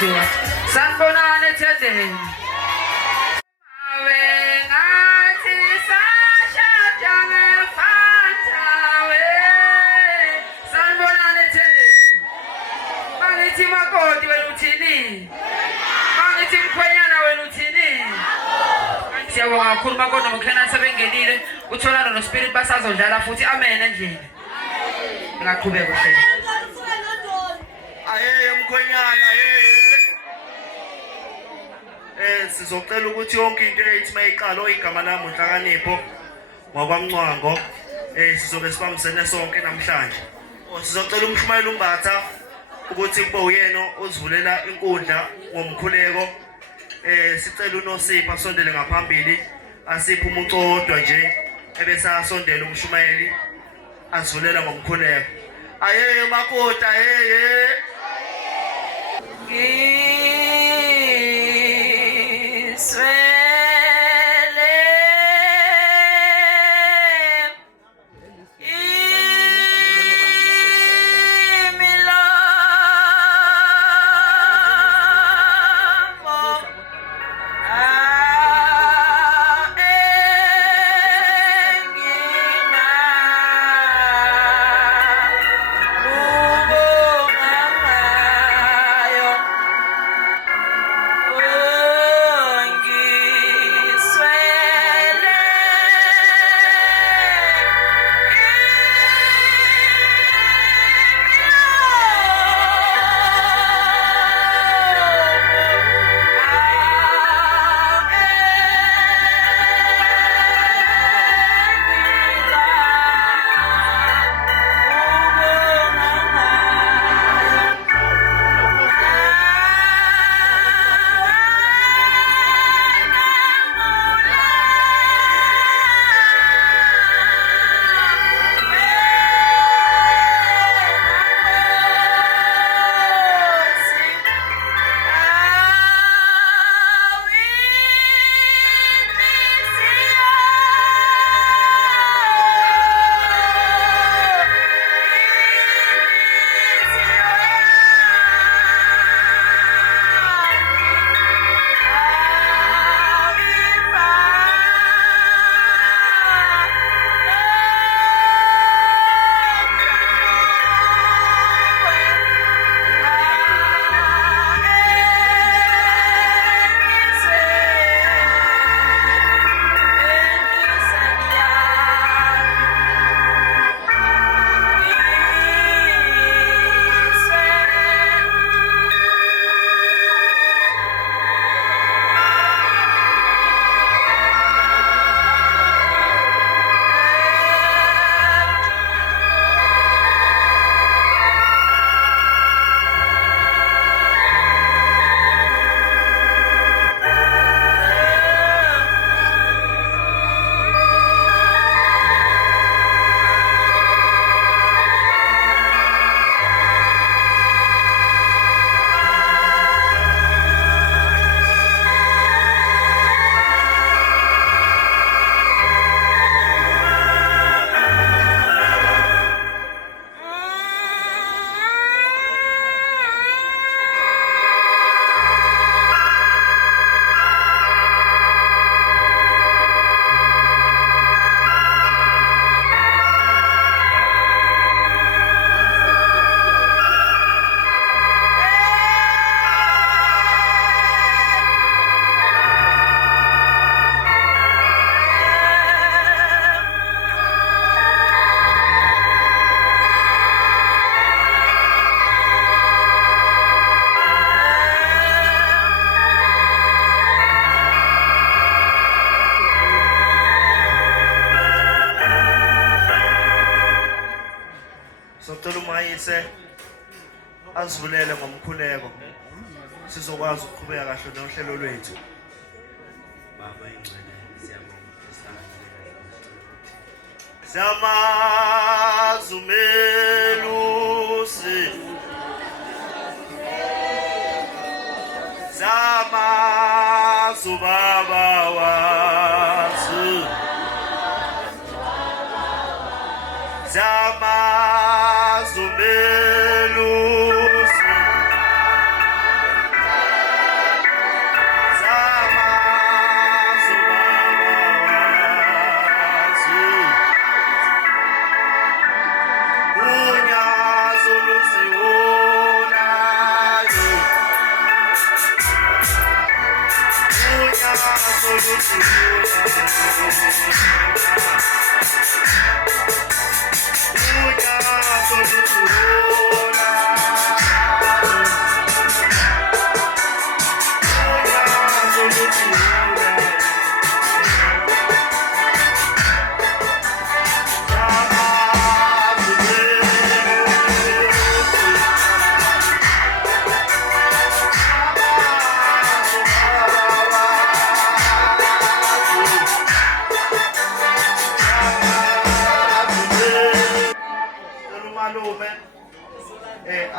kuthiwa sanibonani ethendeni. Angithi makoti wena uthini? Angithi mkhwenyana wena uthini? Siyabonga kakhulu makoti nomkhwenyana sebengenile utholana noSpirit basazodlala futhi amen endlini. Ngaqhubeka kuhle. Ayeye mkhwenyana sizocela ukuthi yonke into ethi mayiqala oyigama lami uNhlakanipho ngokwaMncwango sizobe sibambisene sonke namhlanje. Sizocela umshumayeli uMbatha ukuthi kube uyena ozivulela inkundla ngomkhuleko. Sicela uNosipho asondele ngaphambili asiphe umuntu odwa nje ebese asondela umshumayeli asivulela ngomkhuleko. Ayeye makoti ayeye. Asivulele ngomkhuleko sizokwazi ukuqhubeka kahle nohlelo lwethu. Baba ingcwele siyamazumelusi samazubaba wasu samazumelusi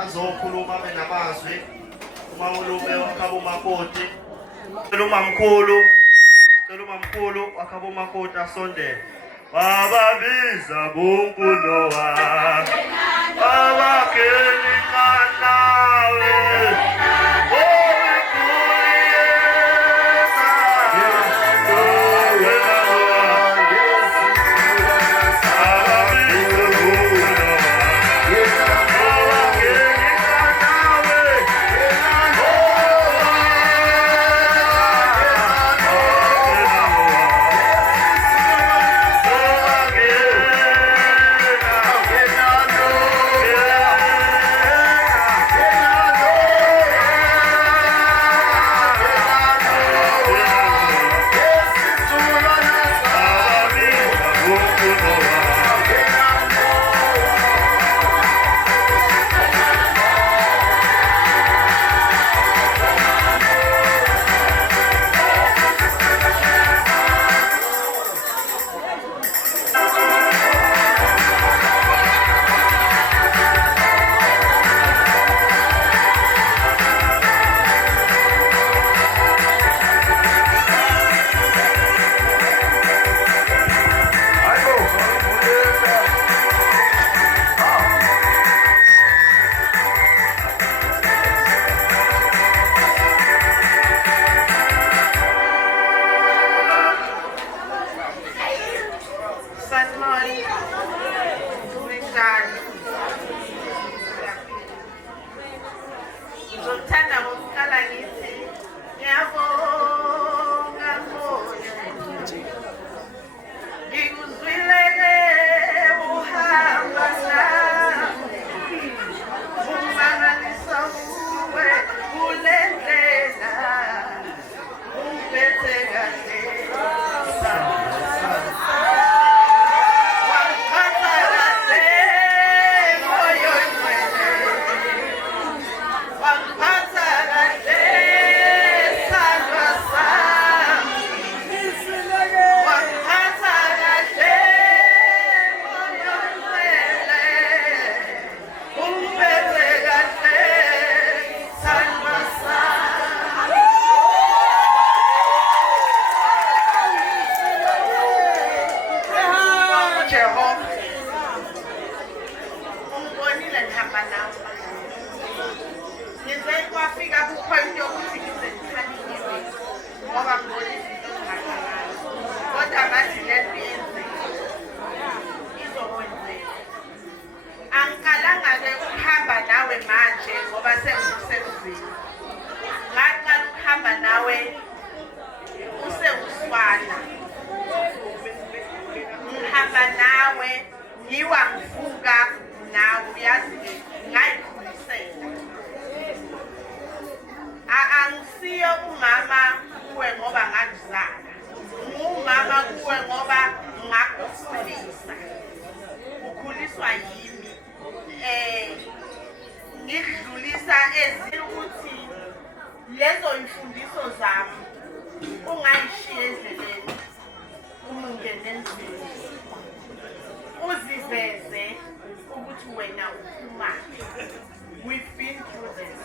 azokhuluma benamazwi umalume wakhabo makoti umamkhulu wakhabo makoti asondele bababiza bunkunowa babakeli nganawe lezo imfundiso zami ungayishiya endleleni umungene endlini uziveze ukuthi wena uphumaphi. We've been through this.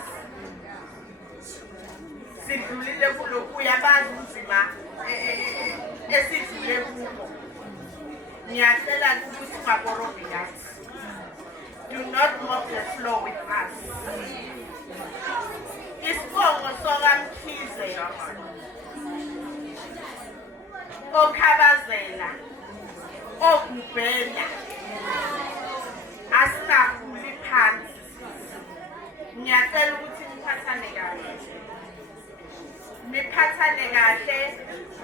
Sidlulile kulokhu yabazi uzima esidlule kubo. Ngiyacela ukuthi ungaborobhi nathi. Do not mock the floor with us. Isibongo sokaMkhize okhabazela okubhena asinakhuli phansi. Ngiyacela ukuthi niphathane kahle. Niphathane kahle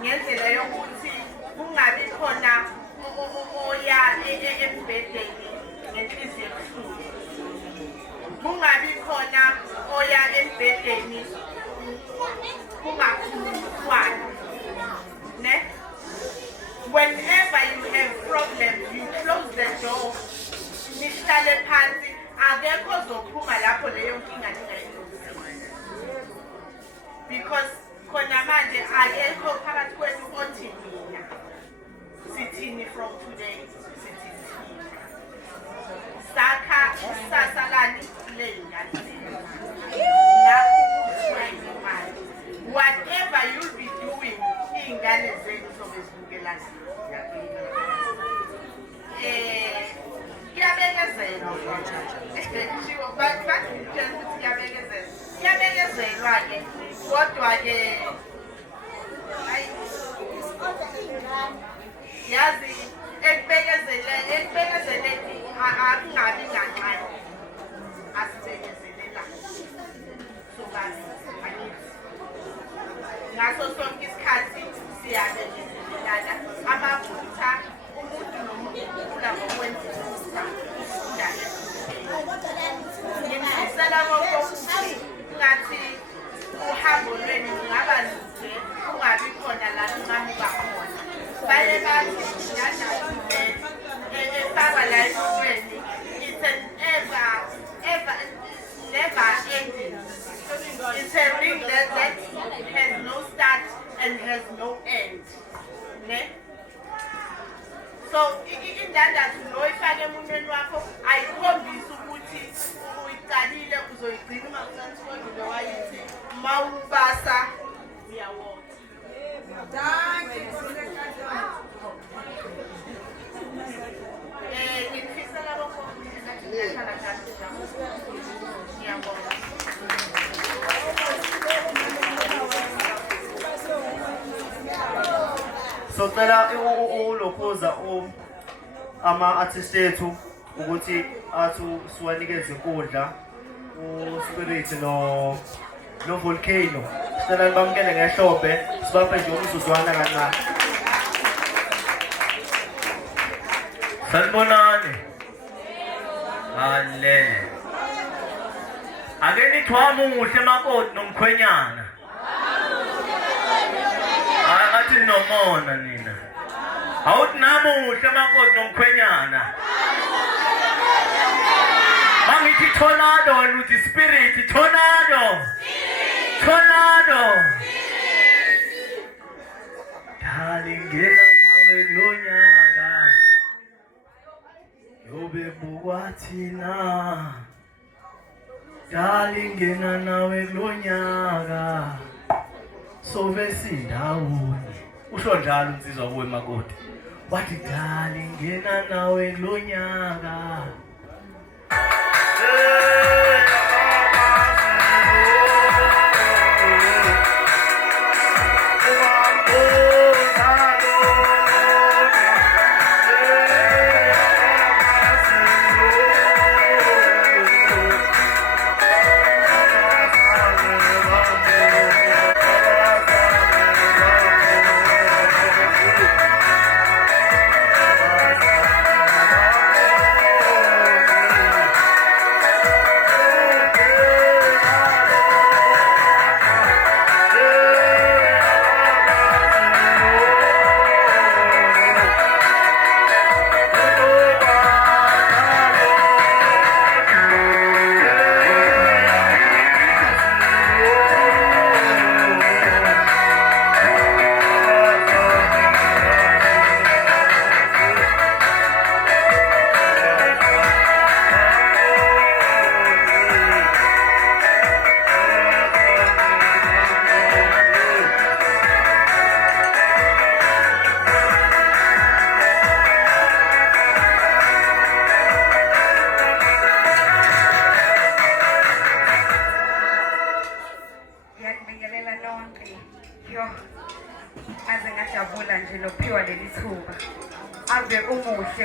ngendlela yokuthi kungabi khona oya embhedeni ngenhliziyo ebuhlungu. khona oya embhedeni kungakhulunywana ne whenever you have problems you close the door nihlale phansi akekho ozophuma lapho leyo nkinga ningayilungisa because khona manje akekho phakathi kwenu othi mina sithini from today sithini sakha usasa lani ley'ngane whatever you'll be doing iy'ngane zenu zobe zibukelana iyabekezelwa bathi ukuthi iyabekezelwa-ke kodwa-ke yazi ekubekezeleni akungabi ngancane asibekezelelane sobani angithi ngaso sonke isikhathi siyabekezelelana amaphutha umuntu nomuntu ukhula ngokwenza ufundane ngifisela kokuthi ngathi uhambo lwenu lungaba lude kungabi khona la lungamuka khona baye bathi efakwa la esitweni it's an never ending it's a ring that has no start and has no end ne so indandathu lo ifake emunweni wakho ayikhombisi ukuthi uyiqalile uzoyigcina uma kusathondile wayithi mawubasa uyawona ngifisela lokho ngihlala kahle ngiyabonga So cela ulokhuza ama-artist ethu ukuthi athu siwanikeze inkundla uSpirit no Volcano. Sicela bamkele ngehlombe sibaphe nje umzuzwana kancane. Sanibonani. Hale. Ake nithwame umuhle makoti nomkhwenyana. Athi nomona nina. Awuthi nami umuhle makoti nomkhwenyana. Mangithi tornado wena uthi Spirit tornado. Tornado. Dalingena nawe lonyaka. Yobe bukwathina. Dalingena nawe lonyaka. Sobe sindawoni. Usho njalo insizwa kuwe makoti. Wathi dalingena nawe lonyaka.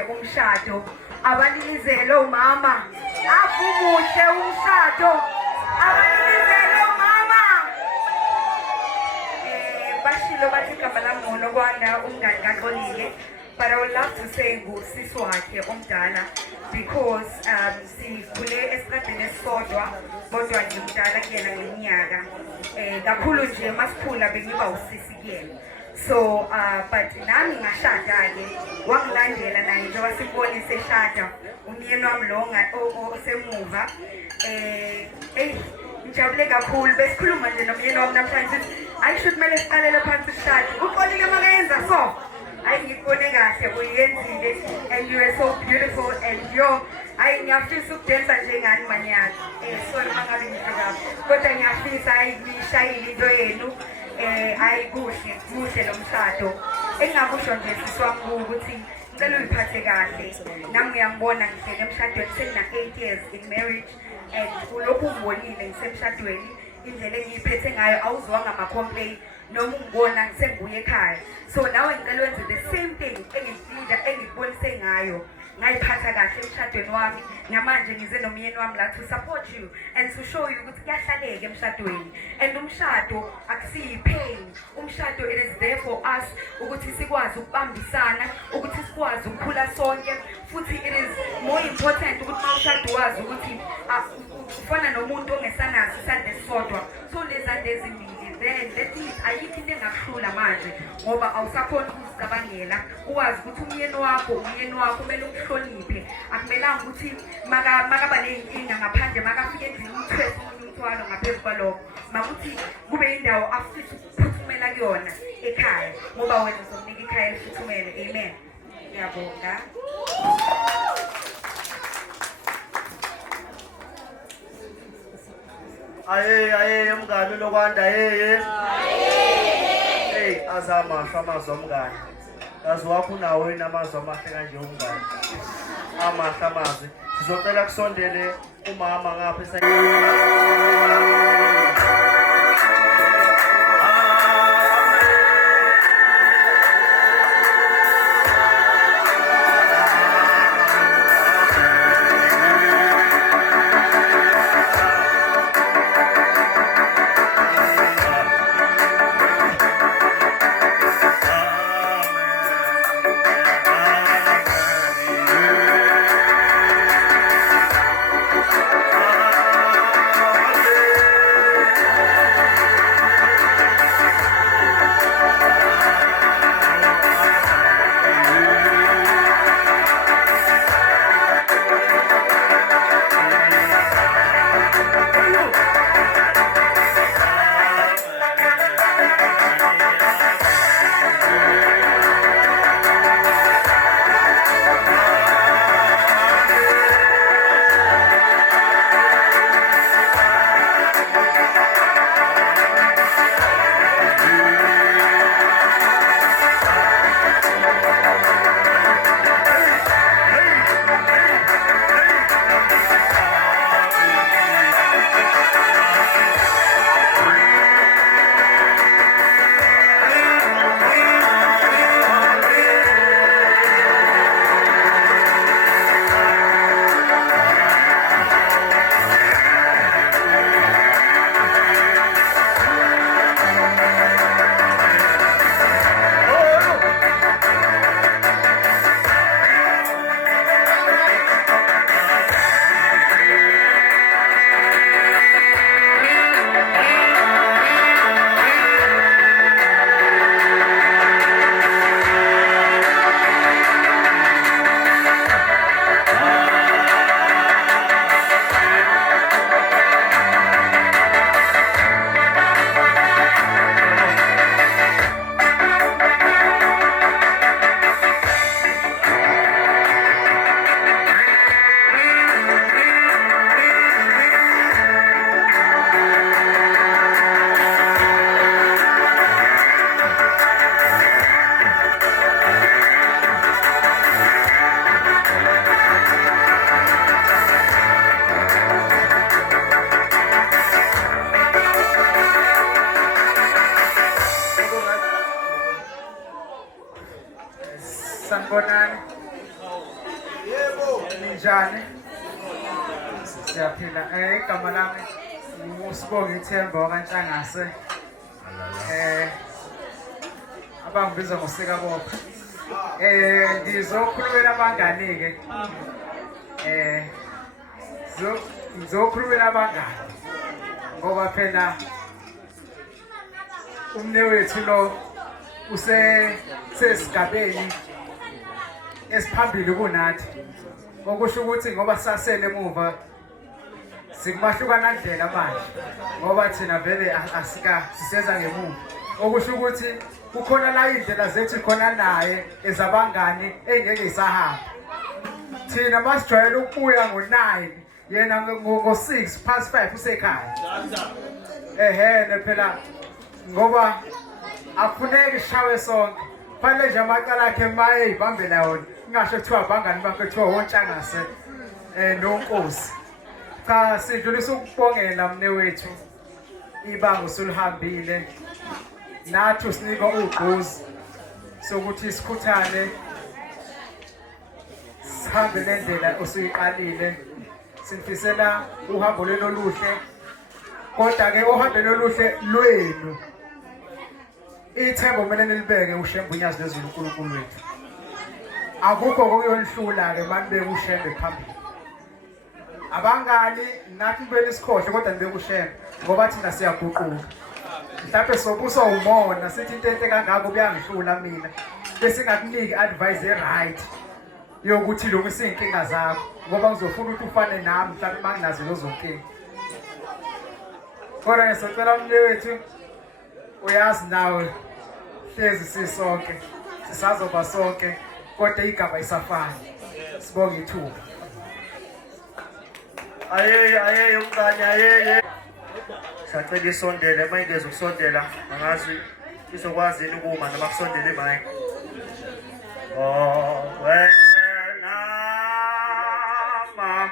Umshado abalilizele umama avumuhle umshado abalilizele umama bashilo bathi igama langcono kwanda umngani kaXolile, but I would love to say ngusisi wakhe omdala because sikhule esitradeni esisodwa kodwa ngimdala kuyena ngeminyaka. Kakhulu nje masiphula bengiba usisi kuyena. So but nami ngashada-ke wangilandela naye njengoba sibone seshada umyeni wami lo osemuva. Ngijabule kakhulu besikhuluma nje nomyeni wami namhlanje sithi ayisho kumele siqalele phansi sishade. Uxolile makayenza so hayi ngikubone kahle uyenzile and you are so beautiful and hayi ngiyafisa ukudensa njengani manyaka. Sorry mangabe ngisho kabi kodwa ngiyafisa hayi ngishayile into yenu. Hayi kuhle lo mshado engingakusho nje sisi wami ukuthi ngicela uyiphathe kahle nami ngiyangibona ngihlele emshadweni sengina 8 years in marriage and kulokhu ungibonile ngisemshadweni indlela engiyiphethe ngayo awuzwanga ama-complain noma ungibona sengibuye ekhaya. So nawe ngicela wenze the same thing engikubonise ngayo ngayiphatha kahle emshadweni wami. Namanje ngize nomyeni wami la to support you and to show you ukuthi kuyahlaleka emshadweni and umshado akusiyi-pain. Umshado it is there for us ukuthi sikwazi ukubambisana ukuthi sikwazi ukukhula sonke futhi it is more important ukuthi uma ushado wazi ukuthi ufana nomuntu ongesanaso isande sisodwa. So lezande ezimbili then that means ayikho into engakuhlula manje ngoba awusakhona ukuzicabangela uwazi ukuthi umyeni wakho kumele ukuhloniphe. Akumelanga ukuthi makaba ney'nkinga ngaphandle makafike endlini umthwese omunye umthwalo ngaphezu kwalokho makuthi kube indawo afisa ukuphuthumela kuyona ekhaya ngoba wena uzomnika ikhaya elifuthumele. Amen. Ngiyabonga. Aye mngani uNokwanda hey azama amazwi omngani yazi wakho unawo yini amazwi amahle kanje umngani amahle amazwi sizocela kusondele umama ngapha Sanibonani. Ninjani? Siyaphila. Igama lami uSibonga Ithemba wakwaNhlangase. Abangibiza ngosika bopha. Ngizokhulumela abangani ke. ngizokhulumela abangani ngoba phela umnewethu lo usesigabeni esiphambili kunathi okusho ukuthi ngoba sasele emuva sikumahlukana ndlela manje ngoba thina vele siseza ngemuva okusho ukuthi kukhona la indlela zethu khona naye ezabangani engeke isahamba thina masijwayele ukubuya ngo9 yena ngo6 past 5 usekhaya ehene phela ngoba akufuneki shawe sonke fanele nje amaqala akhe maye ibambela wona ngisho kuthiwa abangani bakhe kuthiwa wontshangase nonkosi cha sidlulisa ukubongela mnewethu ibanga usulihambile nathi sinika ugqozi sokuthi sikhuthane sihambe lendlela osuyiqalile sinifisela uhambo lwenu oluhle kodwa ke ohambeni oluhle lwenu ithemba kumele nilibeke ushembe unyazi lezulu uNkulunkulu wethu akukho okuyonihlula ke manje bekushembe phambili abangani nathi kubele isikhohle kodwa nibeke ushembe ngoba thina siyaguquka mhlawumbe sobuso umona sithi into enhle kangako kuyangihlula mina bese ngakuniki advice right yokuthi lokhu siyinkinga zakho ngoba ngizofuna ukuthi ufane nami mhlawumbe manginazo lezo nkinga kodwa ngisocela mnewethu uyazi nawe hlezi sisonke sisazoba sonke kodwa igaba isafani sibonge ithuba ayeye umngane ayeye sacela isondele mayingeza ukusondela angazi izokwazi ukuma noma kusondele emaye wena ma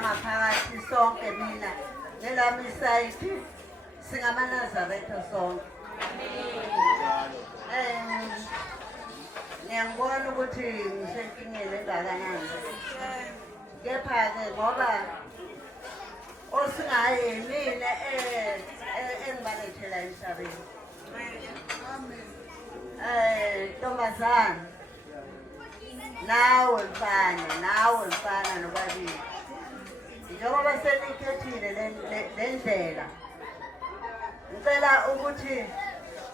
ngaphakathi sonke mina nelami isayithi singamanazaretha sonke. Ngiyangibona ukuthi ngisenkingeni engakanani. Kepha-ke ngoba osingaye mina engibalethela emhlabeni. Ntombazana nawe mfana nobabili. Njengoba senikhethile le ndlela. Ngicela ukuthi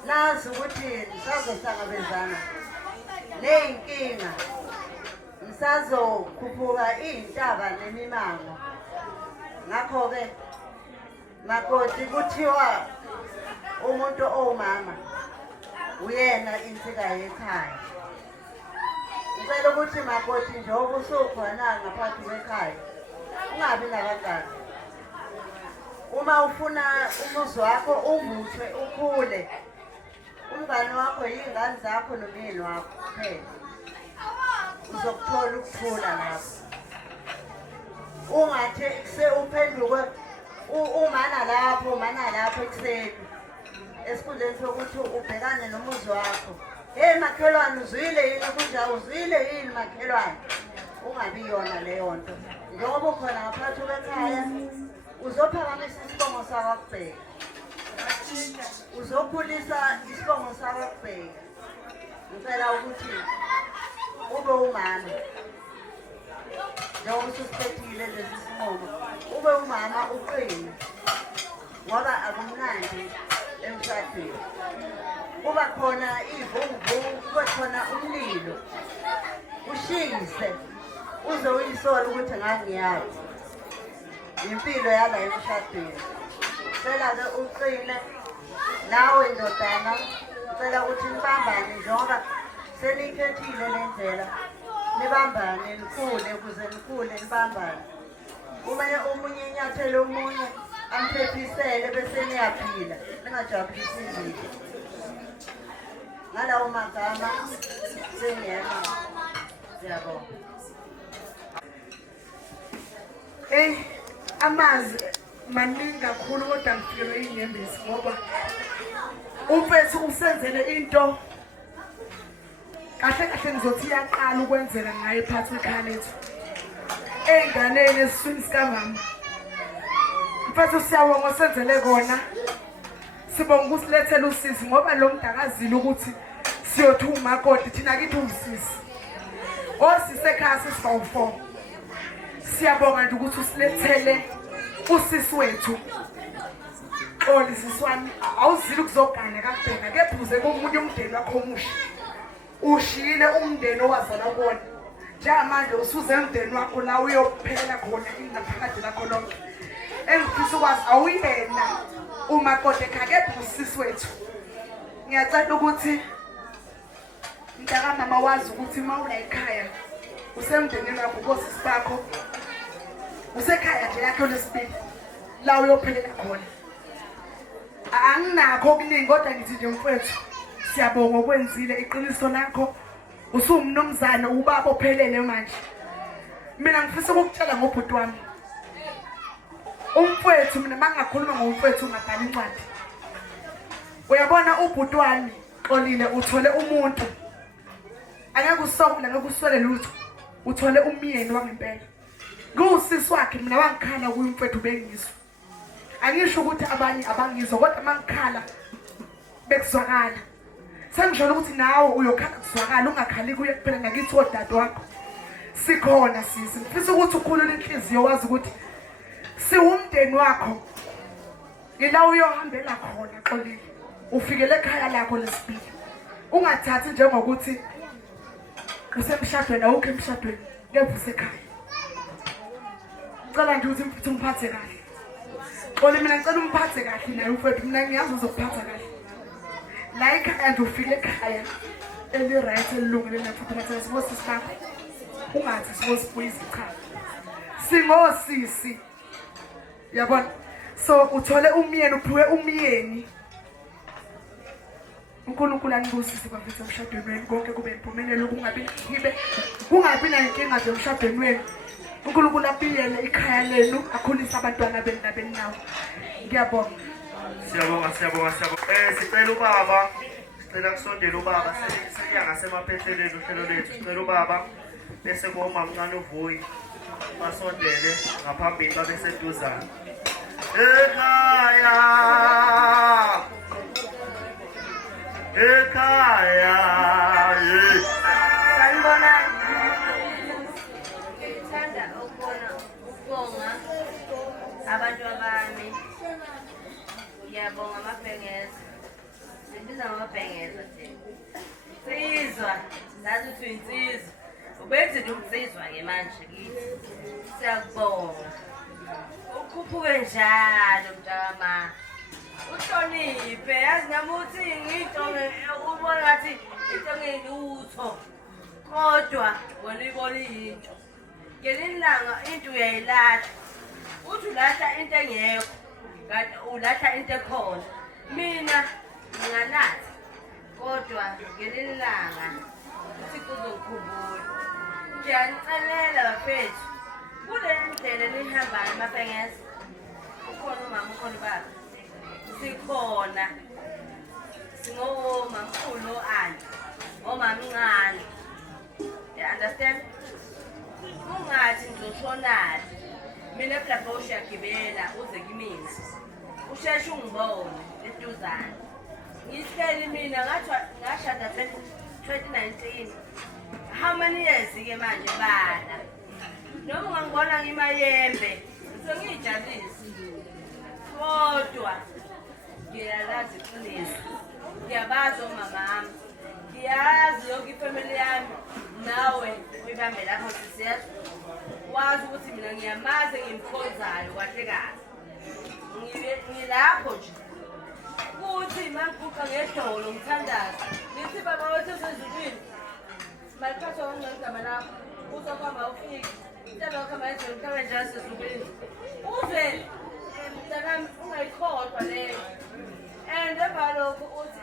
nazi ukuthi nisazohlangabezana ney'nkinga, nisazokhuphuka iy'ntaba nemimango. Ngakho-ke makoti kuthiwa umuntu owumama uyena insika yekhaya. ngicela ukuthi makoti njengoba usukhona ngaphansi kwekhaya ungabi nabangani. Uma ufuna umuzi wakho uvuthwe ukhule, umngane wakho yingane zakho nomyeni wakho kuphela, uzokuthola ukuthula lapho. Ungathi uphenduke umana lapho ekuseni esikhundleni sokuthi ubhekane nomuzi wakho. Hey makhelwane, uzwile yini kunjalo? Uzwile yini makhelwane? Ungabi yona leyo nto. Njengoba ukhona ngaphansi kwekhaya uzophakamisa isibongo sakwaKubheka, uzokhulisa isibongo sakwaKubheka. Ngicela ukuthi ube umama njengoba ususiphetile lesi sinqumo, ube umama uqine, ngoba akumnandi emshadweni. Kuba khona ivunguvungu, kube khona umlilo, ushise uze uyisola ukuthi ngangiyazi impilo yala emshadweni. Cela-ke uqine nawe ndodana, ngicela ukuthi nibambane njengoba seniyikhethile le ndlela, nibambane nikhule ukuze nikhule nibambane. Omunye inyathelo omunye amphephisele bese niyaphila, ningajabulisi izitho. Ngalawo magama sengiyema, siyabonga. Amazwi maningi kakhulu kodwa ngifikelwe inyembezi ngoba umfethu usenzele into kahle kahle ngizothi iyaqala ukwenzela ngayo ephathi ekhaya lethu ey'nganeni esiswini sikamama. Mfethu siyabonga osenzele kona, sibonga ukusilethela usizi ngoba lo mdakazile ukuthi siyothi umakoti thina kithi usisi osisi ekhaya sisibawu-4. Siyabonga nje ukuthi usilethele usisi wethu. Xoli sisi wami, awuzile ukuzogana kaKubheka, kephuze komunye umndeni wakho omusha. Ushiyile umndeni owazalwa kuwona, njengamanje usuze emndeni wakho la uyophela khona inaphakade lakho lonke. Engifisa ukwazi awuyena umakoti ekhaya, kepha usisi wethu. Ngiyacela ukuthi mntakamama wazi ukuthi uma ula ekhaya usemndenini wakho kosisi bakho, usekhaya nje yakho lesibili la uyophelela khona. Anginakho okuningi kodwa ngithi nje mfethu siyabonga okwenzile, iqiniso lakho, usumnumzane ubaba ophelele manje. Mina ngifisa ukukutshela ngobhuti wami umfethu, mina mangakhuluma ngomfethu ngabhala incwadi. Uyabona ubhuti wami Xolile uthole umuntu, angeke usokule, angeke uswele lutho, uthole umyeni wangempela. Ngusisi wakhe mina wangikhala kuye umfethu bengizwa. Angisho ukuthi abanye abangizwa kodwa mangikhala bekuzwakala. Sengishona ukuthi nawe uyokhala kuzwakala, ungakhali kuye kuphela ngakithi odade wakho. Sikhona sisi, ngifisa ukuthi ukhulule inhliziyo wazi ukuthi siwumndeni wakho. Ngila uyohambela khona Xolile, ufikele ekhaya lakho lesibili. Ungathathi njengokuthi usemshadweni awukho emshadweni, kepha usekhaya. Ngicela nje ukuthi mfuthu mphathe kahle. Xoli mina ngicela umphathe kahle naye mfethu, mina ngiyazi uzokuphatha kahle. La ekhaya nje ufike ekhaya eli-right elilungile nafuthi ngathi sibosisi bakho. Ungathi sibosibuyisa cha. Singosisi. Yabona? So uthole umyeni, uphiwe umyeni. uNkulunkulu anibusise bafethu emshadweni wenu, konke kube impumelelo, kungabi nankinga nje emshadweni wenu. uNkulunkulu abiyele ikhaya lenu, akhulise abantwana benu nabenawo. Ngiyabonga. Siyabonga. Sicela ubaba, sicela kusondela ubaba, seliya ngasemaphetheleni uhlelo lethu. Sicela ubaba bese koma mncane uvuyi basondele ngaphambili babe seduzane. Ekhaya Sanibonani. Ngithanda ukubonga abantu abami. Ngiyabonga amabhengeza. Sindiza ngamabhengeza thina. Sizwa, nathi uthi insizwa. Ubenze nokusizwa-ke manje kithi. Siyakubonga. Ukhuphuke njalo mntakama. Uhloniphe, yazi nami uthi ngito ubona ngathi into ngelutho. kodwa wena uyibona iyinto ngelinye ilanga into uyayilahla uthi ulahla into engekho kanti ulahla into ekhona mina nginganathi kodwa ngelinye ilanga uthi kuzokhumbula ngiyanicelela bafethu kule ndlela nihambayo mabhengeza ukhona umama ukhona ubaba sikhona singomamkhulu no-anti omamncane you understand ungathi ngizoshonala mina eblabho ushiyagibela uze kimina usheshe ungibone eduzane ngihleli mina ngashada 2019 how many years-ke manje bala noma ungangibona ngimayembe sengiyijabulisi kodwa ngiyalazi iqiniso ngiyabazi omamami ngiyazi yonke ifamily yami nawe uyibambe lapho sisiyeza wazi ukuthi mina ngiyamazi engimkhonzayo kahle kahle ngilapho nje kuthi mangiguqa ngedolo ngithandaza ngithi baba wethu osezulwini maliphathwa kangcono igama lakho uzokuhamba ufike mntana wakho hamba ezweni mhlawumbe njalo sezulwini uze mntanami ungayikhohlwa leyo and emva lokho uthi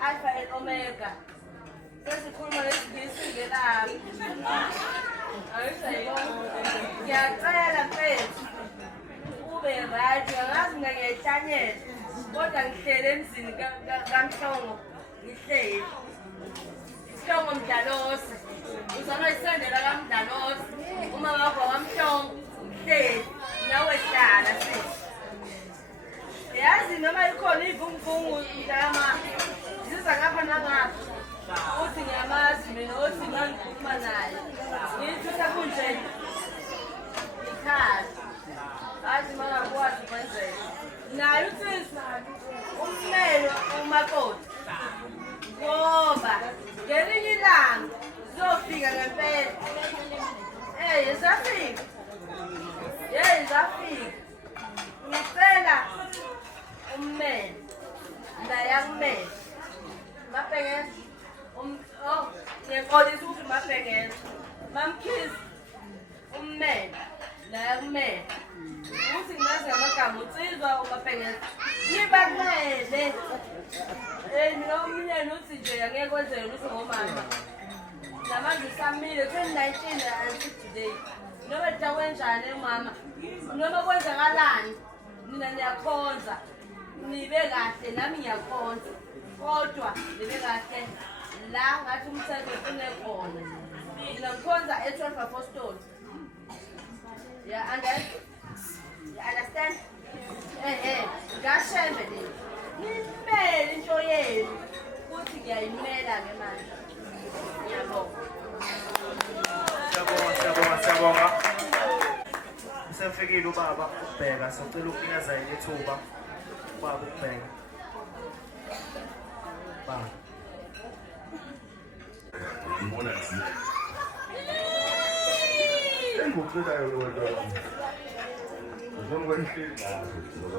alpha and omega sesikhuluma lesingisi-ke lapho ngiyacela mfethu ube right angazi mina ngiyayihlanyela kodwa ngihlele emzini kamhlongo ngihleli Mhlongo Mdalosi uzama isendela kaMdalosi umama wakho waMhlongo mhleli nawe hlala yazi noma ikhona ivunguvungu mntama ziza ngapha nangapha uthi ngiyamazi mina othi mangikhuluma naye ngithi sakunje ikhaya athi mangakwazi kwenzeka naye uthi umlelo umakoti ngoba ngelinye ilanga zofika ngempela zafika zafika ngicela ummeli ndayakumele mabhengeza ngiyaqolisa ukuthi mabhengeza mamkhizi ummeli ndayakumele ukuthi ngimazi ngamagama unsizwa umabhengeza nibakumele mina umnyeni uthi nje angeke kwenzeke lutho ngomama namanje usamile 2019 until today noma dawenjani mama noma kwenzakalani mina niyakhonza nibe kahle nami ngiyakhonza kodwa nibe kahle la ngathi umthetho ufune khona mina ngikhonza e-12 apostoli you understand ngashembe le nimele into yenu ukuthi ngiyayimela-ke manje ngiyabonga Siyabonga. Usefikile ubaba ukubheka sicela ukunikeza yini ithuba ubaba ukubheka. Baba. Ngibona nje. Engikucelayo kodwa. Njengoba nihleli nazo ngoba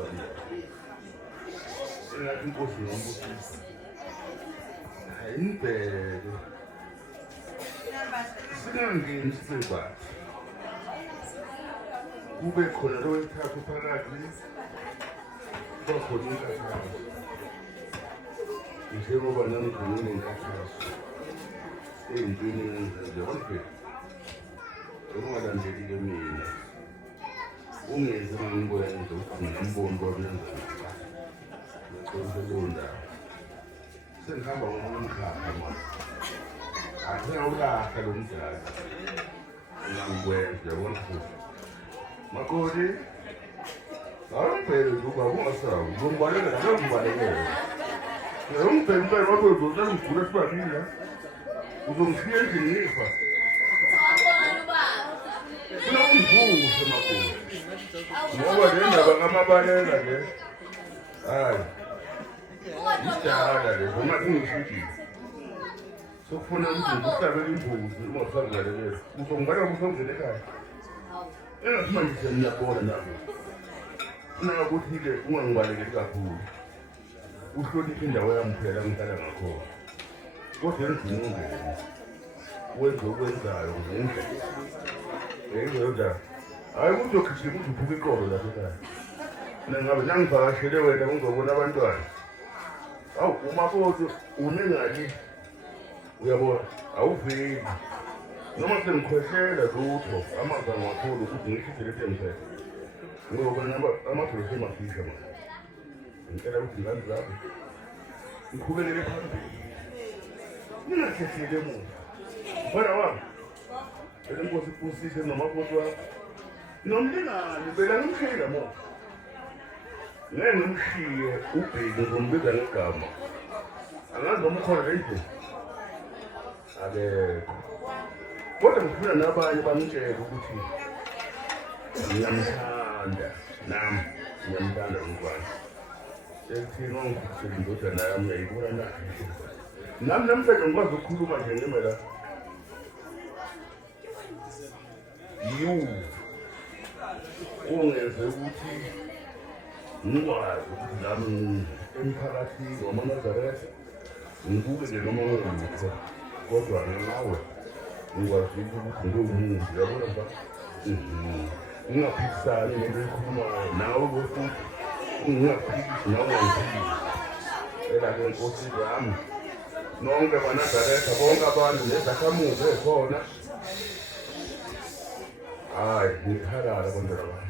ngathi inkosi yombusisi. Ayinibheke. Singangeni sisebathi. Kube khona lo wethathu phakathi. Bakhona inkathazo. Njengoba nangigcine inkathazo. Ey'ntweni nje ungalandelile mina. Ungeze ngikwenza ukugcina umbono wami ngicela sengihamba ngomkhakha manje angiyawulahla lo mdlalo ngikwenza yabona futhi makoti awuphele ukuba ungasawu ngombalekela ngombalekela ngomphembe makoti uzangigula sibabili uzongishiya endlini ngifa Ngivuse makoti ngoba le ndaba ngamabalela le hayi isitala le noma kungishithi sokufuna umntu uhlabela imbuzi uma usangilalele uzongibala usongena ekhaya engasimanje niyabona nabo funa ukuthi-ke ungangibalekeli kakhulu uhloniphe indawo yami phela ngihlala ngakhona kodwa endlini ungene wenza okwenzayo ngendlela ngendoda hayi kuzogijima uzuphuma iqolo lapho ekhaya nangabe nangivakashele wena ngizobona abantwana awu umakoti unengali uyabona awuveli noma sengikhwehlela lutho amazwi angiwatholi ukuthi ngishidele emthetho ngoba amadolosi emafisha manje ngicela ukuthi ngani zakho ngiqhubekele phambili ningakhetheli emuva mfana wami elenkosi ipusise nomakoti wakho nomlingani bela ngimshayela moto ngeke ngimshiye ubheki ngombiza ngegama angazi noma ukhona le ndlela akekho kodwa ngifuna nabanye bamtshele ukuthi ngiyamthanda nami ngiyamthanda umntwana ekuthini ongifisela indodana yami uyayibona na nami namhlanje ngikwazi ukukhuluma nje ngime la kungenze ukuthi ngikwazi ukuthi nami emphakathini wamaNazaretha ngibukele noma ngingekho kodwa ngawe ngikwazi ukuthi ngiwumuntu yabona ba ngingaphikisani nento ekhulumayo nawe futhi ngingaphikisi nawe ngiphikise ela-ke nkosi yami nonke banazaretha bonke abantu nezakhamuzi ekhona hayi ngikhalala bantwana bami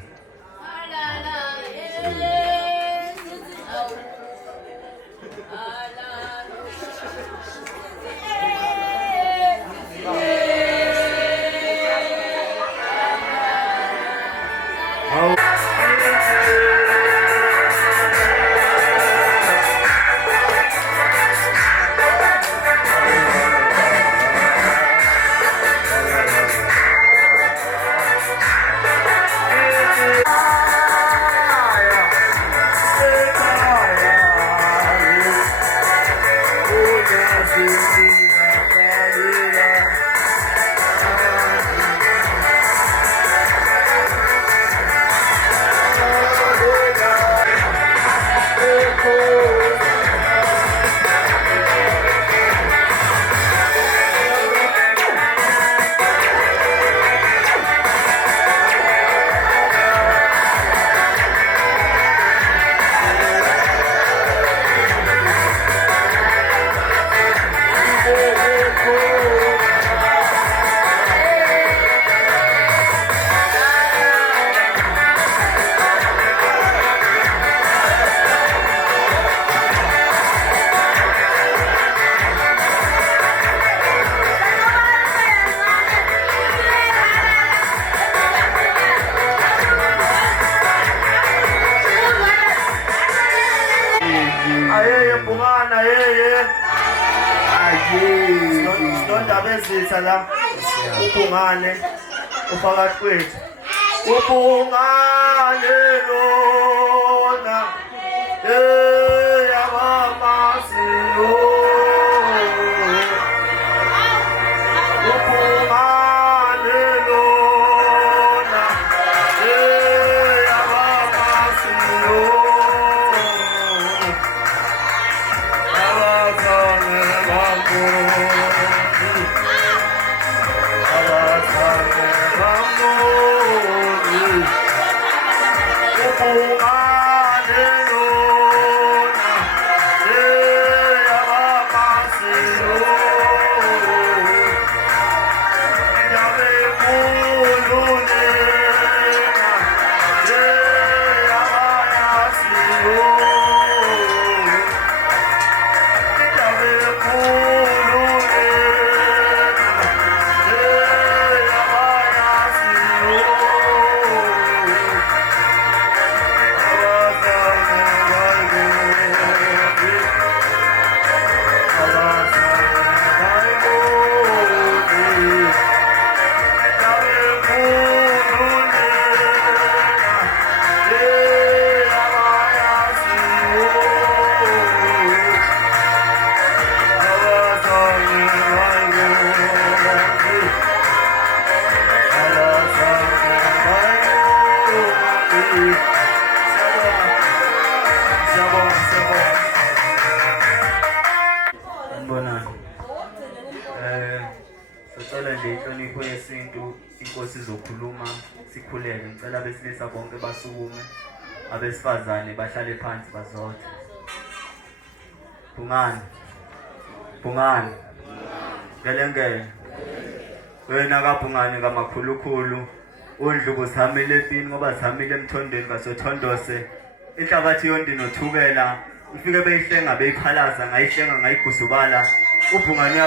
Sinondaba ezitha la ubungane uphakathi kwethu ubungane lona yabamasiyo ubungane lona yabamasiyo abazane bakho inkosi izokhuluma sikhuleke. Ngicela abesilisa bonke basukume, abesifazane bahlale phansi bazothe. Bhungane ngelengele wena kaBhungane ngamakhulukhulu undlubu zihamile empini ngoba zihamile emthondweni kasothondose inhlabathi yonke nothukela ifike beyihlenga beyiphalaza ngayihlenga ngayigusubala. uBhungane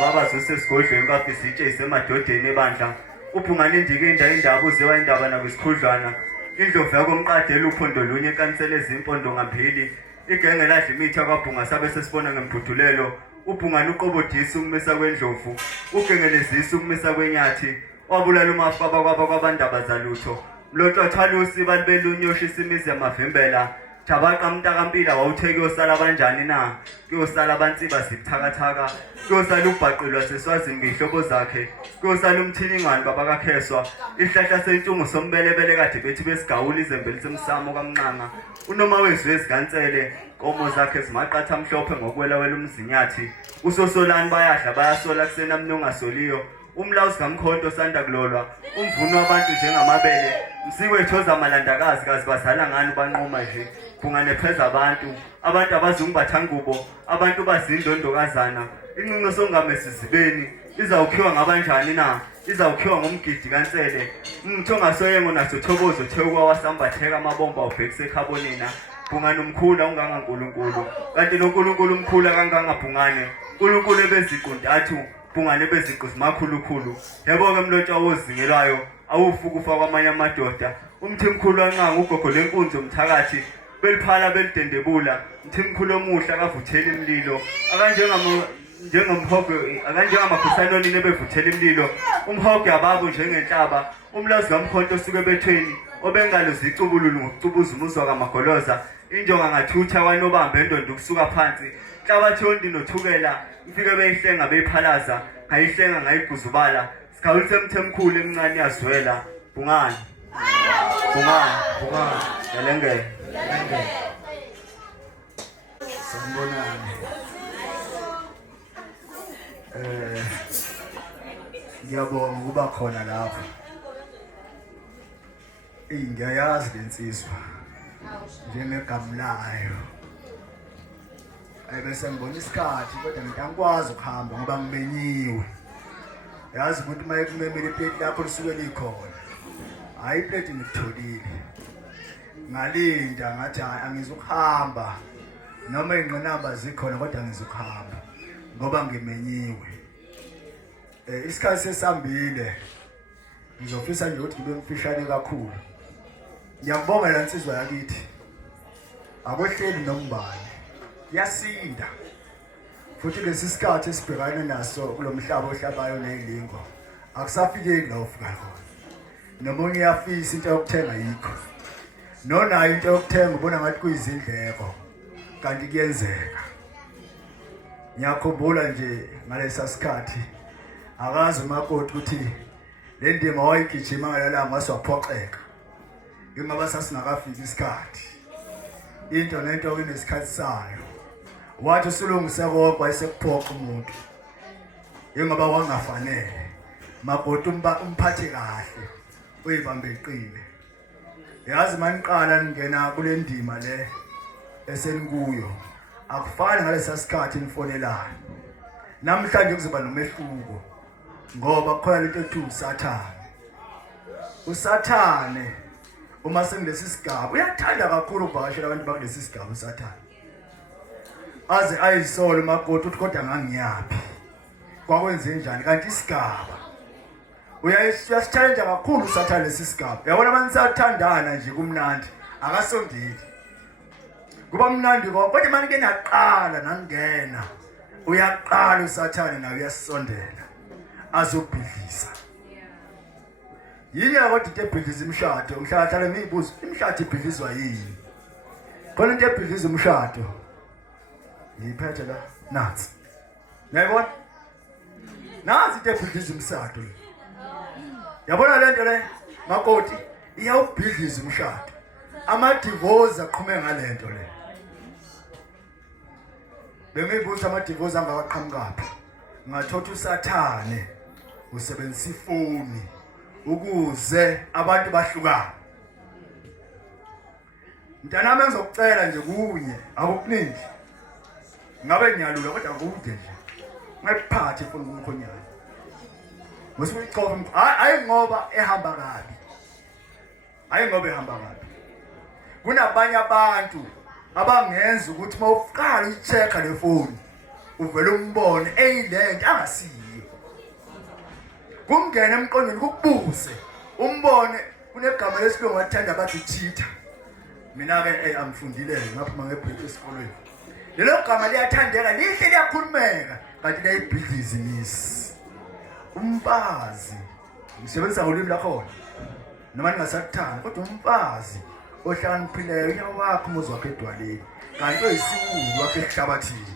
babazi usesigodlweni kafisa itshe isemadodeni ebandla. uBhungane indikinda indaba uziwa indaba nakwisikhudlwana. indlovu yakomqadela uphondo lunye ekansele ezimpondo ngambili. igenge ladla imithi yakwaBhunga sabe sesibona ngembhudulelo. uBhungane uqobodisa ukumisa kwendlovu, ugengelezisa ukumisa kwenyathi, wabulala umafa kwabandaba zalutho. mlotshwathwala usiba libelunyoshi isimizi yamavimbela. Jabaqa mntakampila wawutheki yosala kanjani na? Kuyosala abantsiba sibuthakathaka, kuyosala ubhaqilwa seswazini ngihlobo zakhe, kuyosala umthilingwane babakakheswa. Isihlahla sentungu sombelebele kade bethi besigawula izembe lisemsamo kamnqanga. unoma wezwe ezikansele komo zakhe zimaqatha mhlophe ngokwelawela umzinyathi. usosolani bayadla bayasola kusena mnongasoliyo. umlawuzi kamkhonto sanda kulolwa, umvuno wabantu njengamabele. msikwethoza amalandakazi kazi bazala ngani banqoma nje. Bhungane pheza abantu abazungu ngubo, abantu bazindondokazana. incingo songame sizibeni izawukhiwa ngabanjani na? izawukhiwa ngomgidi kansele. umthonga soyengo naso thokozo thekwa wasambatheka amabomba ubhekise ekhabonina. Bhungane umkhulu ungangankulunkulu, kanti noNkulunkulu umkhulu kangangabhungane. uNkulunkulu ebeziquntathu, Bhungane beziqu zimakhulukhulu. Yebo-ke mlotshwa wozingelwayo awufukufa kwamanye amadoda. umthimkhulu wanqanga ugogo lenkunzi umthakathi, beliphala belidendebula. mthimkhulu omuhle akavuthela imlilo akanjengamakhosana onini ebevuthela imlilo. umhogo yababo njengenhlaba. umlazi kamkhonto osuke ebethweni obengalo zicubululu ngokucubuza umuzwa kamagoloza. injonga ngathutha kwanobamba endondo ukusuka phansi. inhlabathi yonke nothukela ifike beyihlenga beyiphalaza, ngayihlenga ngayiguzubala. sikhawulise mthemkhulu emncane yazwela. Bhungane ngelengele sanibonani. Ngiyabonga ukuba khona lapha. Ngiyayazi lensizwa njengegama layo. Bese ngibona isikhathi kodwa ngiyakwazi ukuhamba ngoba ngimenyiwe. Yazi ukuthi uma ekumemela iplate lakho lisuke likhona. Hayi iplate ngitholile. Ngalinda ngathi hayi angizukuhamba. Noma ingqinamba zikhona kodwa ngizukuhamba ngoba ngimenyiwe. Isikhathi sesambile. Ngizofisa nje ukuthi ngibe mfishane kakhulu. Ngiyabonga la nsizwa yakithi. Akwehleli nombani. Yasinda. Futhi lesi sikhathi esibhekane naso kulomhlaba ohlabayo nezilingo akusafikeki la ufika khona. Nomunye uyafisa into yokuthenga yikho. Nonayo into yokuthenga ubona ngathi kuyizindleko kanti kuyenzeka. Ngiyakhumbula nje ngalesa sikhathi akazi umakoti ukuthi le ndima wayigijima ngalanga waswaphoxeka. Ingaba sasingakafiki isikhathi. Into nento inesikhathi sayo. Wathi usulungise konke wayesekuphoqa umuntu. Ingaba wangafanele. Makoti umphathe kahle. Uyibambe iqine. Yazi maniqala ningena kule ndima le esenikuyo. Akufani ngalesa sikhathi nifonelana. Namhlanje kuzoba nomehluko. Ngoba khona lento ethi uSathane. uSathane uma sengilesi sigaba uyathanda kakhulu ukuvakashela abantu bakulesi sigaba uSathane. Aze ayisole makoti uthi kodwa ngangiyaphi. Kwakwenze njani kanti isigaba. Uyasithanda kakhulu uSathane lesi sigaba. Yabona abantu sayathandana nje kumnandi. Akasondeli. Kuba mnandi kodwa manje ke naqala nangena. Uyaqala uSathane nawe uyasondela. Azobhidlisa. Yini yakodwa into ebhidliza imshado? Ngihlala ngiyibuza imshado ibhidlizwa yini? Khona into ebhidliza umshado. Yiphethe la nathi. Nayibona? Nazi into ebhidliza umshado. Yabona le nto le makoti iyawubhidliza umshado. Ama-divorce aqhume ngale nto le. Bengibuza ama-divorce angawaqhamukaphi. Ngathola uSathane usebenzisa ifoni ukuze abantu bahlukane. Mntanami engizokucela nje kunye akukuningi. Ngabe ngiyalula kodwa akude nje. Ngayiphathe mfuna umkhonyana. Musicofa hayi ngoba ehamba kabi. Hayi ngoba ehamba kabi. Kunabanye abantu abangenza ukuthi mawuqala uyichecka le phone uvele umbone eyilento angasiyo. Kungena emqondweni kukubuze umbone kunegama lesilungu athanda bathi cheater. Mina ke angifundile ngaphuma ngebreak esikolweni. Lelo gama liyathandeka lihle liyakhulumeka kanti liyibhizinisi. Umfazi ngisebenzisa ulimi lakhona noma ningasakuthanda kodwa umfazi ohlakaniphileyo unyawo wakhe umuzi wakhe edwaleni kanti oyisiwulu wakhe ehlabathini.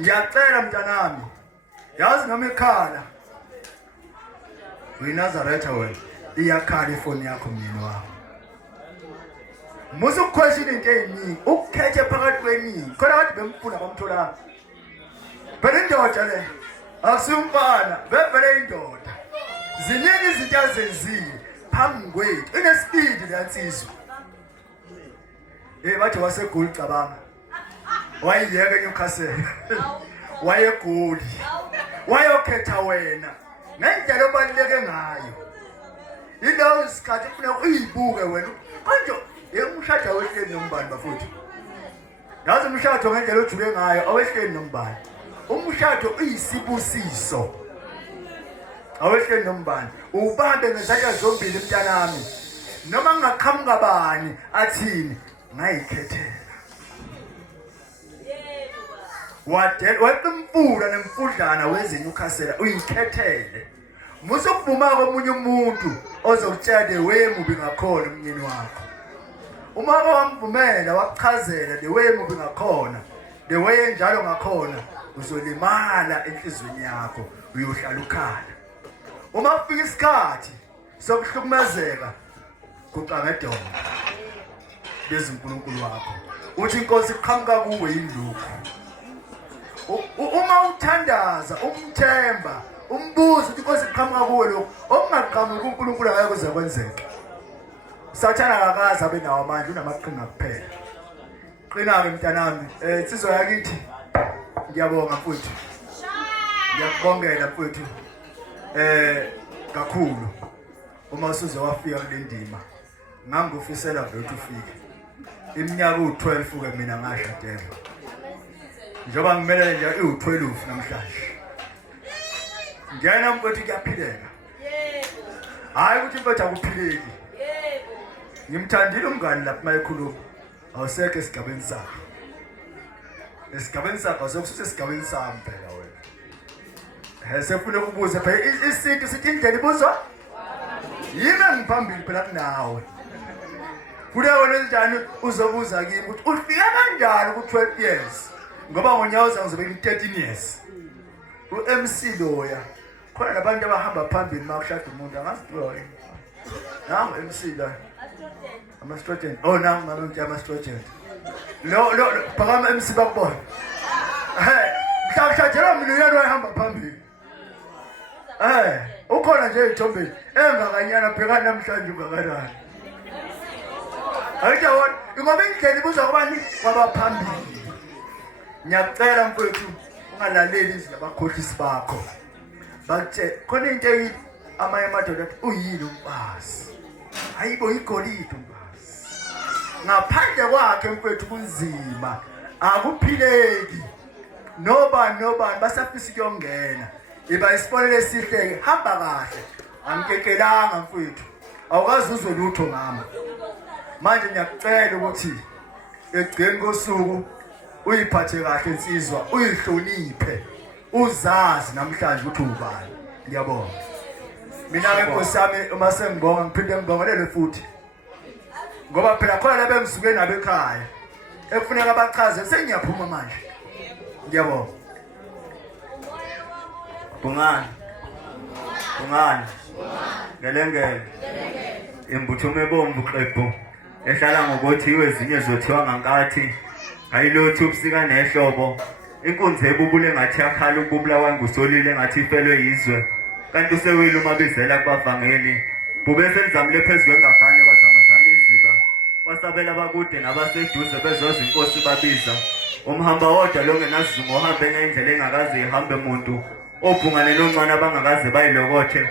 Ngiyacela mntanami yazi noma ikhala uyiNazaretha wena iyakhala ifoni yakho mnini wakho. Musu question into eyiningi ukukhethe phakathi kweningi khona kade bemfuna bamtholanga. Phela indoda le akusumfana vele indoda. Ziningi izinto azenzile phambi kwethu inespeed leyansizwa. Bathi wasegoli cabanga. Wayiyeke eNewcastle. Wayegoli. Wayokhetha wena. Ngendlela obaluleke ngayo. Yilawo isikhathi ufuna uyibuke wena. Konje umshado wehleni nombani bafuthu. Yazi umshado ngendlela ojuke ngayo awehleni nombani. Umshado uyisibusiso. Awehleni nombani. Ubambe ngezandla zombili mntanami. Noma ngaqhamuka bani athini ngayikhethela. Waqimfula nemfudlana wezeNewcastle uyikhethele. Musukuvuma komunye umuntu ozokutshela wemubi ngakhona umnyeni wakho. Uma wamvumela wachazela the way mubi ngakhona, the way njalo ngakhona uzolimala enhlizweni yakho uyohlala ukhala. Uma kufika isikhathi sokuhlukumezeka kuqangedona bezinkulunkulu wakho uthi inkosi iqhamuka kuwe yindlukhu. Uma uthandaza umthemba umbuzo ukuthi inkosi iqhamuka kuwe lokho okungaqhamuki uNkulunkulu akakuze kwenzeke. Sathana akakazi abe nawo amandla unamaqhinga kuphela. Qina-ke mntanami insizwa yakithi ngiyabonga mfowethu. Ngiyakubongela mfowethu kakhulu uma usuze wafika kule ndima ngangufisela vele ufike. Iminyaka u12 ke mina ngashadela. Njoba ngimele nje u12 namhlanje. Ngiyana mfowethu kuyaphileka. Yebo. Hayi ukuthi mfowethu akuphileki. Yebo. Ngimthandile umngani lapha mayikhuluma. Awusekho esigabeni sakho. Esigabeni sakho sokususa esigabeni sami phela wena. Sefuna ukubuza phela isinto sithi indlela ibuzwa. Yimi ngiphambili phela kunawe. Kuleyo wena njani uzobuza kimi ukuthi ufika kanjani ku12 years ngoba ngonyawuza ngizobe ngi13 years. uMC loya khona labantu abahamba phambili makushada umuntu angasidoyi. Nangu MC la. Ama-student. Oh nangu ngabe ama-student. Lo phakama MC bakubona. Mhlawumbe mina uyena wahamba phambili. Ukhona nje ethombeni engakanyana pheka namhlanje ungakanani. Ayijawona ngoba indlela ibuzwa kubani kwabaphambili. Ngiyakucela mfowethu ungalaleli izwi labakhohlisi bakho. Bathe khona into eyithi amanye amadoda uyini umfazi. Hayibo igolide umfazi. Ngaphandle kwakhe mfowethu kunzima. Akuphileki. Nobani basafisa ukuyongena. Iba isifonele sihle hamba kahle. Angikelanga mfowethu. Awukazi uzolutho ngama. Manje ngiyakucela ukuthi egceni kosuku uyiphathe kahle insizwa, uyihloniphe, uzazi namhlanje ukuthi ubani. Ngiyabonga. Mina ke Nkosi yami uma sengibonga ngiphinde ngibongelele futhi. Ngoba phela khona la bengisuke nabo ekhaya. Ekufuneka abachaze sengiyaphuma manje. Ngiyabonga. Bungani. Gelengele. Imbuthume ebomvu xepho. Ehlala ngokuthi iwezinye zothiwa ngankathi. Ayilothu ubusika nehlobo. Inkunzi ebubule ngathi yakhala ububula wangusolile ngathi ifelwe yizwe. kanti usewile umabizela kubavangeli bube selizamile phezu kwengabhane bazamazama iziba wasabela abakude nabaseduze bezoza inkosi babiza umhamba wodwa longenasizumo ohambe ngendlela engakaze ihambe umuntu obhungane noncane abangakaze bayilokothe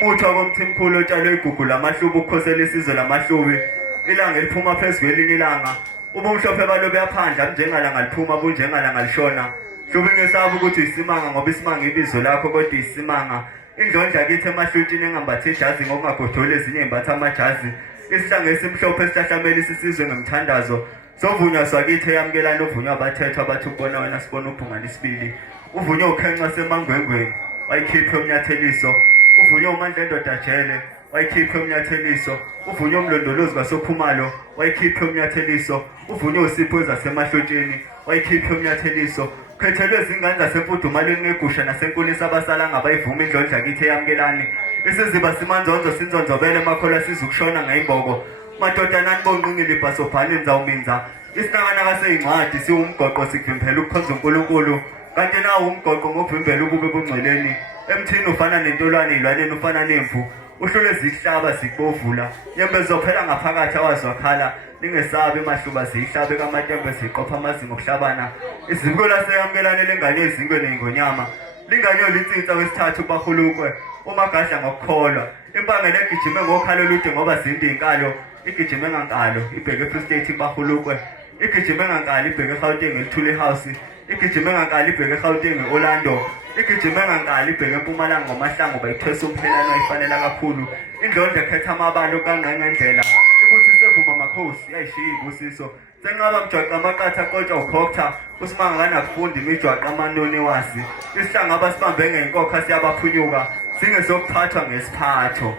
muthwa komthimkhulu otshale igugu lamahlubi ukukhosela isizwe lamahlubi ilanga eliphuma phezu kwelinye ilanga ubumhlophe balo buyaphandla njengalanga liphuma bunjengalanga lishona hlubi ngesaba ukuthi isimanga ngoba isimanga ibizo lakho kodwa isimanga indlondla kithi emahlutshini engambathi ijazi ngokungagodoli ezinye imbatha amajazi isihlanga esimhlophe esihlahlamela isizwe ngemthandazo sovunywa swakithi eyamukelana uvunywa abathethwa bathi ukubona wena sibona ubhungane isibili uvunywa ukhenxa semangwengweni wayikhiphe umnyatheliso uvunywa umandla endoda jele wayikhiphe umnyatheliso uvunywa umlondolozi kasophumalo wayikhiphe umnyatheliso uvunywa usipho zasemahlotsheni wayikhiphe umnyatheliso khethelwe izingane zasemfudumalweni ngegusha nasenkulisa abasala ngabayivuma indlondla kithi eyamukelani isiziba simanzonzo sinzonzobele emakhola sizukushona ngayimbogo madodanani bonqingi libhasobhali nizawuminza isinakana kaseyincwadi siwumgoqo sikuvimbela ukukhonza uNkulunkulu kanti nawo umgoqo ngokuvimbela ububi bungcweleni emthini ufana nentolwane ilwaneni ufana nemvu uhlule zihlaba zikubovula yembe zophela ngaphakathi awazwakhala ningesabe emahluba zihlabe kamatembe ziqopha amazingo okuhlabana izimko laseyamukelane lengane ezingwe nengonyama linganyoli insitsa wesithathu bahulukwe umagadla ngokukholwa impangela egijime ngokhalo olude ngoba zinde inkalo igijime ngankalo ibheke eFree State bahulukwe igijime ngankalo ibheke eGauteng elithule house igijime ngankalo ibheke eGauteng eOrlando igijime ngankalo ibheke eMpumalanga ngomahlango bayithwesa umphelano ayifanela kakhulu indlondla ekhetha amabalo kangqengqendlela ibuthi sevuma makhosi yayishiya ibusiso senqaba mjwaqa amaqatha qotshwa ukhokta usimanga kanakufundi imijwaqa amanoni wazi isihlanga abasibambe ngenkokha siyabaphunyuka singesokuphathwa ngesiphatho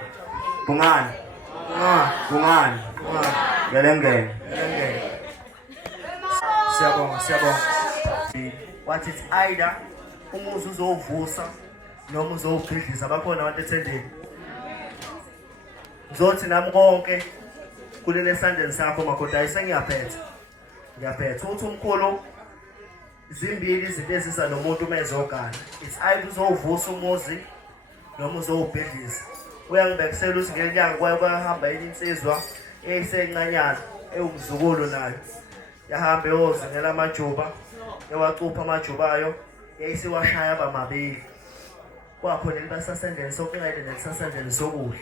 bungani bungani ngelengene Siyabonga. What it's either umuzi uzovusa noma uzowubhidliza bakhona abantu ethendeni. Ngizothi nami konke kulele esandleni sakho makhoda ayisengiyaphetha. Ngiyaphetha uthi umkhulu zimbili izinto ezisa nomuntu mezogana. It's either uzowuvusa umuzi noma uzowubhidliza. Uyangibekisela ukuthi ngelinyanga kwahamba insizwa eyisencanyana ewumzukulu nayo. Yahamba eyozingela amajuba ewacupha amajuba ayo yayisiwashaya bamabili kwakhona libasasendleni sokunxele nelisasendleni sokudla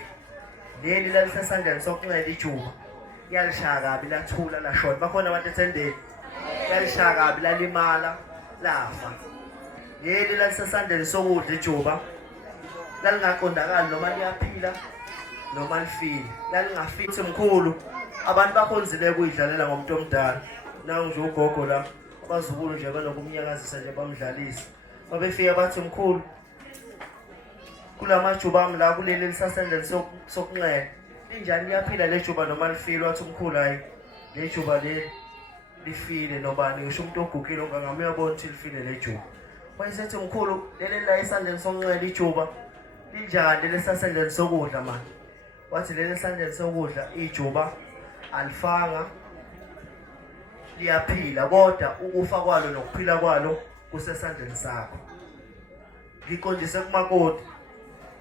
leli lalisasendleni sokunxele ijuba yalishaya kabi lathula lashona bakhona abantu ethendeni yalishaya kabi lalimala lafa leli lalisasendleni sokudla ijuba lalingaqondakali noma liyaphila noma lifile lalingafiki mkhulu abantu bakhonzile kuyidlalela ngomuntu omdala nangu nje ugogo la abazukulu nje banokumnyakazisa nje bamdlalisa babefika bathi mkhulu kulamajuba ami la kuleli lisasendleni sokunxele linjani liyaphila le juba noma lifile wathi mkhulu hayi le juba le lifile nobani ngisho umuntu ogugile ongangame uyabona ukuthi lifile le juba wayesethi mkhulu leli la esandleni sokunxele ijuba linjani lesasendleni sokudla manje wathi leli esandleni sokudla ijuba alifanga liyaphila kodwa ukufa kwalo nokuphila kwalo kusesandleni sakho ngiqondise kumakoti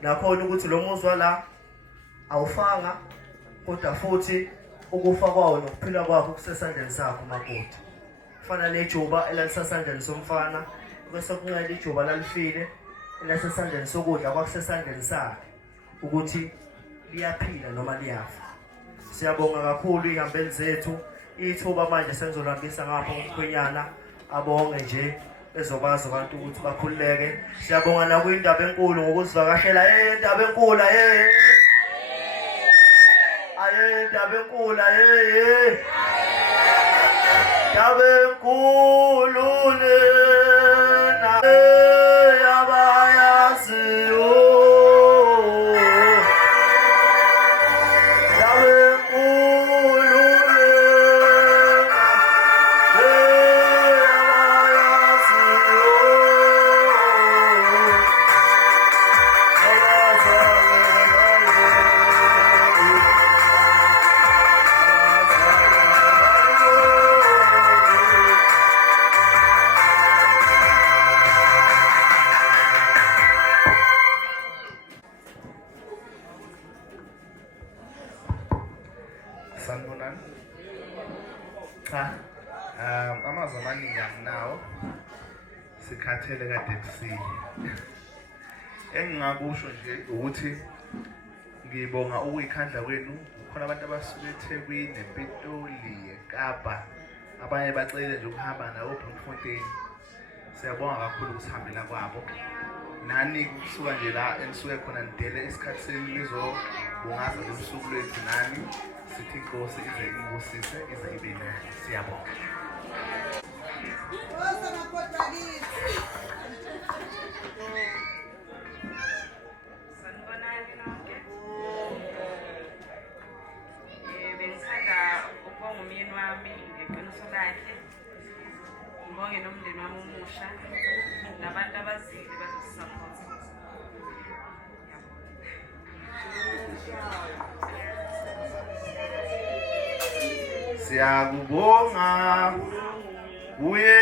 nakhona ukuthi lo muzwa la awufanga kodwa futhi ukufa kwawo nokuphila kwakho kusesandleni sakho makoti kufana nejuba elalisesandleni somfana bese kunqela ijuba lalifile elasesandleni sokudla kwakusesandleni sakhe ukuthi liyaphila noma liyafa siyabonga kakhulu ihambeli zethu ithuba manje senzolambisa ngapha umkhwenyana abonge nje ezokwazi abantu ukuthi bakhululeke siyabonga na kuyindaba enkulu ngokuzivakashela indaba enkulu indaba enkulu indaba enkulu lena yabayaziyo sanibonani. Cha, amazwi amaningi anginawo. Sikhathele kade kusile. Engingakusho nje ukuthi ngibonga ukuyikhandla kwenu. Kukhona abantu abasuka eThekwini, ePitoli, eKapa. Abanye bacele nje ukuhamba nawo eBloemfontein. Siyabonga kakhulu ukusihambela kwabo. Nani kusuka nje la enisuke khona nidele isikhathi senu nizobungaza losuku lwethu nani. Sithi inkosi ize ibusise ize ibe nayo. Siyabonga. Sanibonani nonke. Bengithanda ukubonga umyeni wami ngeqiniso lakhe. Ngibonge nomndeni wami omusha nabantu abazile bazosisapota. Siyakubonga kuye